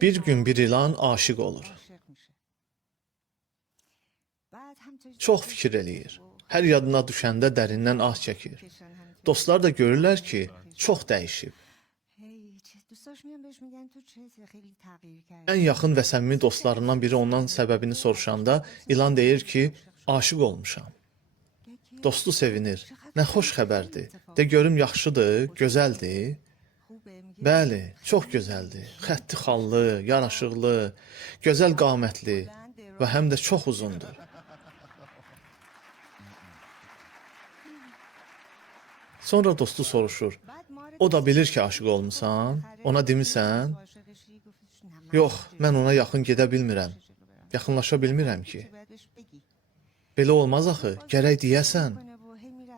Bir gün bir ilan aşiq olur. Çox fikir eləyir. Hər yadına düşəndə dərindən ah çəkir. Dostlar da görürlər ki, çox dəyişib. Ən yaxın və səmimi dostlarından biri ondan səbəbini soruşanda ilan deyir ki, aşiq olmuşam. Dostu sevinir. Nə xoş xəbərdir. De görüm yaxşıdır, gözəldir. Bəli, çox gözəldir. Xətti xallı, yaraşıqlı, gözəl qamətli və həm də çox uzundur. Sonra dostu soruşur. O da bilir ki, aşiq olmusan, ona demisən? Yox, mən ona yaxın gedə bilmirəm. Yaxınlaşa bilmirəm ki. Belə olmaz axı, gərək deyəsən.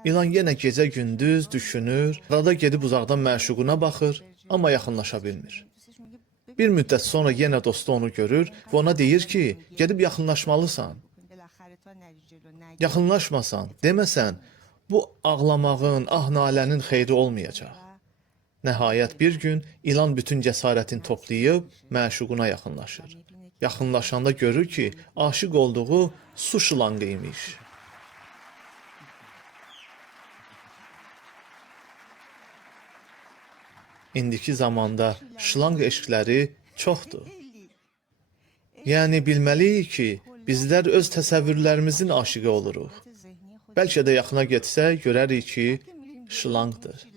İlan yenə gecə-gündüz düşünür, arada gedib uzaqdan məşuquna baxır, amma yaxınlaşa bilmir. Bir müddət sonra yenə dostu onu görür və ona deyir ki, gedib yaxınlaşmalısan. Yaxınlaşmasan, deməsən, bu ağlamağın, ah-nalənin xeyri olmayacaq. Nəhayət bir gün ilan bütün cəsarətini toplayıb məşuquna yaxınlaşır. Yaxınlaşanda görür ki, aşiq olduğu su şılanğı imiş. İndiki zamanda şılanq eşqləri çoxdur. Yəni bilməliyik ki, bizlər öz təsəvvürlərimizin aşiqi oluruq. Bəlkə də yaxına getsək görərik ki, şılanqdır.